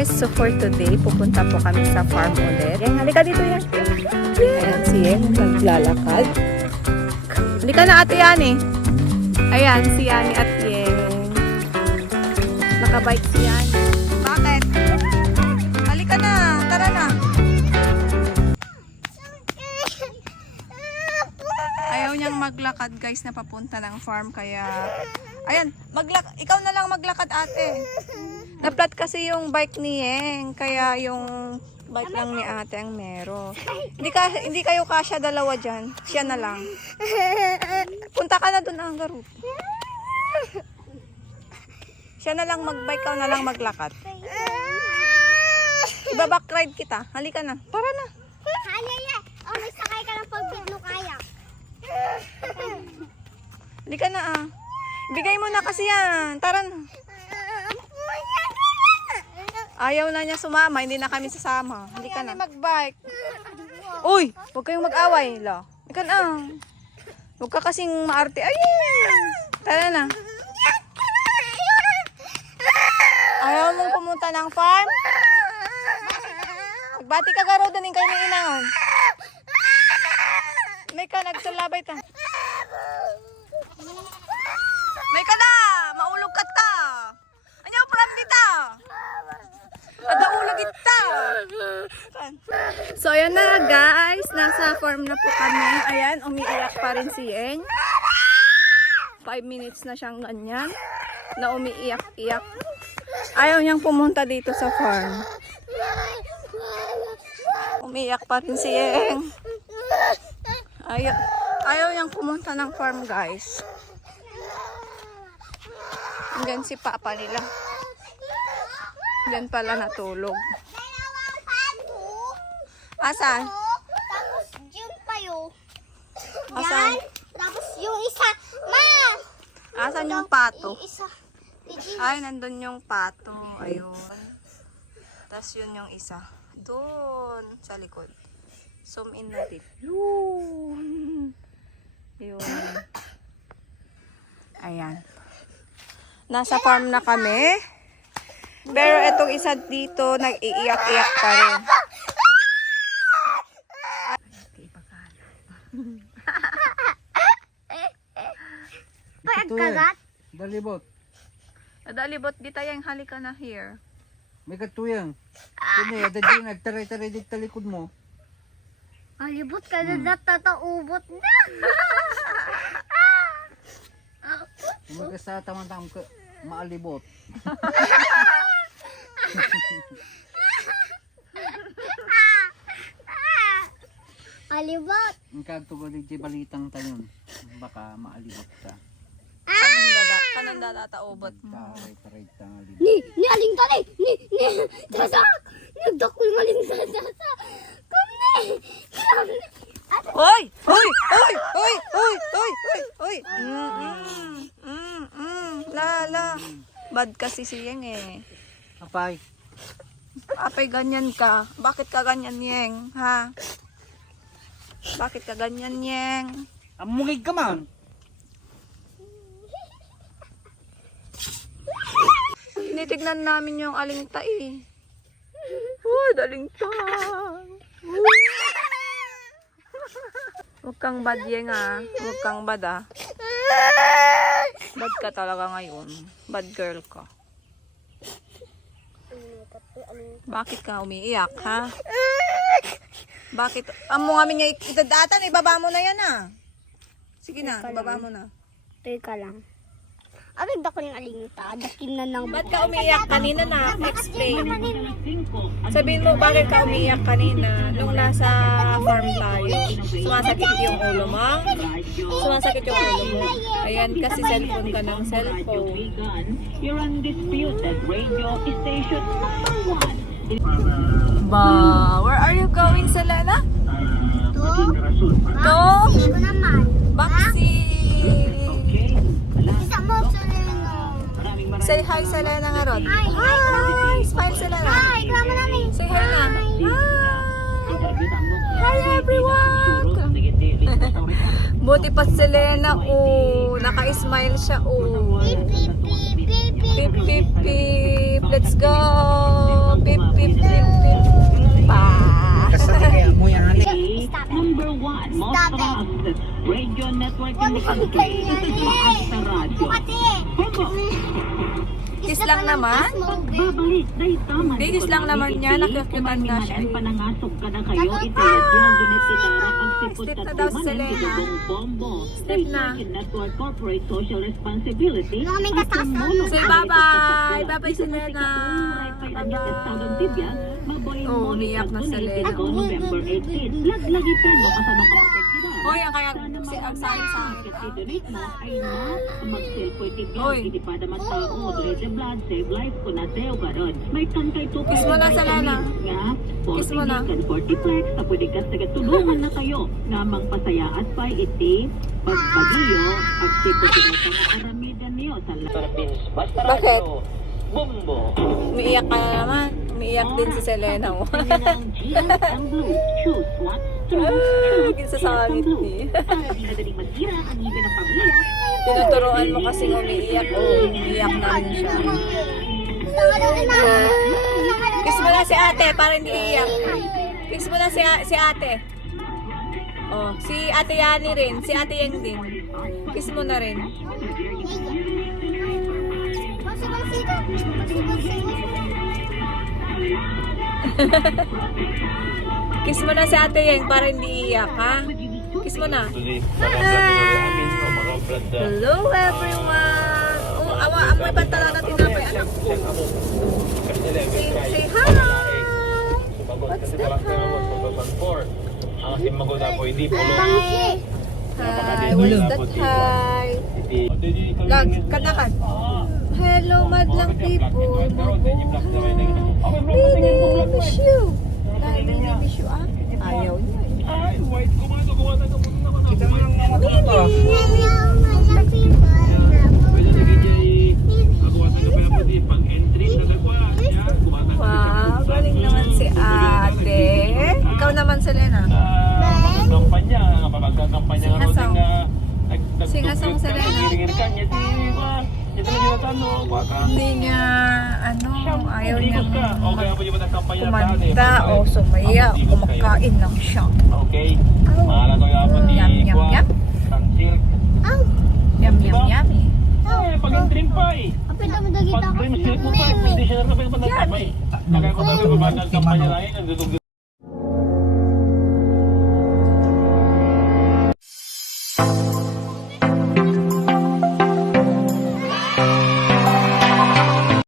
guys, so for today, pupunta po kami sa farm ulit. Yan, halika dito yan. Ayan, si Yeng naglalakad. Halika na ate Yani. Ayan, si Yani at Yeng. Nakabike si Yani. Bakit? Halika na, tara na. Ayaw niyang maglakad guys na papunta ng farm kaya... Ayan, ikaw na lang maglakad ate. Na-flat kasi yung bike ni Yeng, kaya yung bike lang ni ate ang meron. Hindi kayo kasya dalawa dyan. Siya na lang. Punta ka na doon ang garo. Siya na lang magbike, ikaw na lang maglakad. Iba-backride kita. Halika na. Tara na. Oh, may sakay ka ng pagbigno kaya. Halika na ah. Bigay mo na kasi yan. Tara na. Ayaw na niya sumama, hindi na kami sasama. Hindi ka na magbike. Uy, huwag kayong mag-away, la. Hindi ka na. Huwag ka kasing maarte. Ay! Tara na. Ayaw mong pumunta ng farm? Magbati ka garo doon kayo ng inaon. May ka, nagsalabay ta. May ka na! Maulog ka ta! Anyaw pram dita! Adaulog ita! So ayan na guys, nasa farm na po kami. Ayan, umiiyak pa rin si Yeng. 5 minutes na siyang ganyan. Na umiiyak-iyak. Ayaw niyang pumunta dito sa farm. Umiiyak pa rin si Yeng. Ayaw niyang pumunta ng farm guys. Diyan si papa nila. Diyan pala natulog. Asan? Tapos yun pa yun. Asan? Tapos yung isa. Ma! Asan yung pato? Yung isa. Ay, nandun yung pato. Ayun. Tapos yun yung isa. Doon. Sa likod. Zoom in natin. Yun. Yun. Ayan. Nasa farm na kami. Pero itong isa dito, nag-iiyak-iyak pa rin. Pagkagat? Dalibot. Dalibot dita yung halika na here. May katuyang. Kini, ada din nagtaray-taray dito talikod mo. Alibot ka na natataubot na. Kung magkasataman-tam ka, maalibot. Alibot. Ang kagtugalig di balitang tayon. Baka maalibot ka. Kanang dataubot mo. Taray-taray alibot. Ni aling tali. Ni tasak. Nagdakul maling tasak. Kami. Hoy! Hoy! Hoy! Hoy! Hoy! Hoy! Hoy! Hoy! Lala. Bad kasi si Yeng eh. Apay. Apay ganyan ka. Bakit ka ganyan, Yeng? Ha? Bakit ka ganyan, Yeng? Amungig ka man. Tinitignan namin yung alingtai. Uy, alingtai. Huwag kang bad, Yeng ah. Huwag kang bad ah. Bad ka talaga ngayon. Bad girl ka. Bakit ka umiiyak, ha? Bakit? Amo nga nga itadatan, ibaba mo na yan ah. Sige na, ibaba mo na. Teka lang. Arid ako ng alinta. Dakin na ng... Ba't ka umiiyak kanina na? Explain. Sabihin mo, bakit ka umiiyak kanina nung nasa farm tayo? Sumasakit yung ulo mo? Sumasakit yung ulo mo? Ayan, kasi cellphone ka ng cellphone. You're undisputed radio station #1. Ba, where are you going, Selena? To? Hindi ko naman. Baxi! Isa mo sa Say hi, Selena nga ron. Hi! Smile, Selena. Hi, kama namin. Say hi na. Hi, everyone! Buti pa si Selena, oh. Naka-smile siya, oh. Beep, beep, beep, beep, beep. Pip, pip, pip. Let's go. Pip, radio network in the country. Isa sa taas sa radyo. Bongo! Kiss lang naman? Pagbabalik, dahil tama. Hindi, kiss lang naman niya. Nakikipan na siya. Panangasog ka na kayo, itayat yung gunit si Dara ang sipot Step at na daw si limanan Selena. pinagong bombo. Step na. Network Corporate Social Responsibility. Maraming at kasama. tumulong Say sa bye-bye. ito sa Bye-bye, Ito Selena. kasi katuloy kay Agit at Saudang Tibyan, maboy Oh, mo umiyak na Selena. November 18. Laglagi pa mo kasama ka protektida. Hoy, ang kaya si ang sayo sa Donate mo ay na mag-cellphone tigyan. Hoy. Hindi pa naman tao. Donate the blood, save life ko na sa'yo karon. May tangkay to. Kiss mo na, Selena. Nga, Kiss mo na. 40 flex, sa pwede ka tulungan na kayo. Nga magpasaya at pa iti, pagpagiyo, at sipot ito sa karamidan niyo sa Bakit? Umiiyak ka na naman. Umiiyak din si Selena. Oh. ang blue. Choose what? Gisasangit niya. Para di madaling masira ang ibig ng pamilya. Tinuturuan mo kasi umiiyak. Oh, umiiyak na rin siya. Kiss mo na si ate para hindi iiyak. Kiss mo na si ate. Oh, si ate Yani rin. Si ate Yang din. Kiss mo na rin. Kiss mo na si ate Yang para hindi iiyak, ha? Kiss mo na. Hello everyone! Oh, amoy pantala na tinapay. Ano? Say hi! What's that? Hi, what's that? Hi! Lag, kanakad. Hello, madlang people. Mini, miss you. Ay, Mini, miss you, ah? Ayaw niya. Kita mo lang mga to. Wow, galing naman si ate. Ikaw naman, Selena. Singasong. Singasong, Selena. Hindi niya, ayaw niya kumanta o sumaya. Kumakain lang siya. Okay. Mahala ko yapon di Yum, yum, yum. Tansil. Yum, yum, yummy. Pag-trim pa eh. Kapit ako dagita ko. Pag-trim silk mo pa, pwede siya na rin pag-trim pa eh. Kaya ko sabi, babagag kampanya lang yun, nandudugtog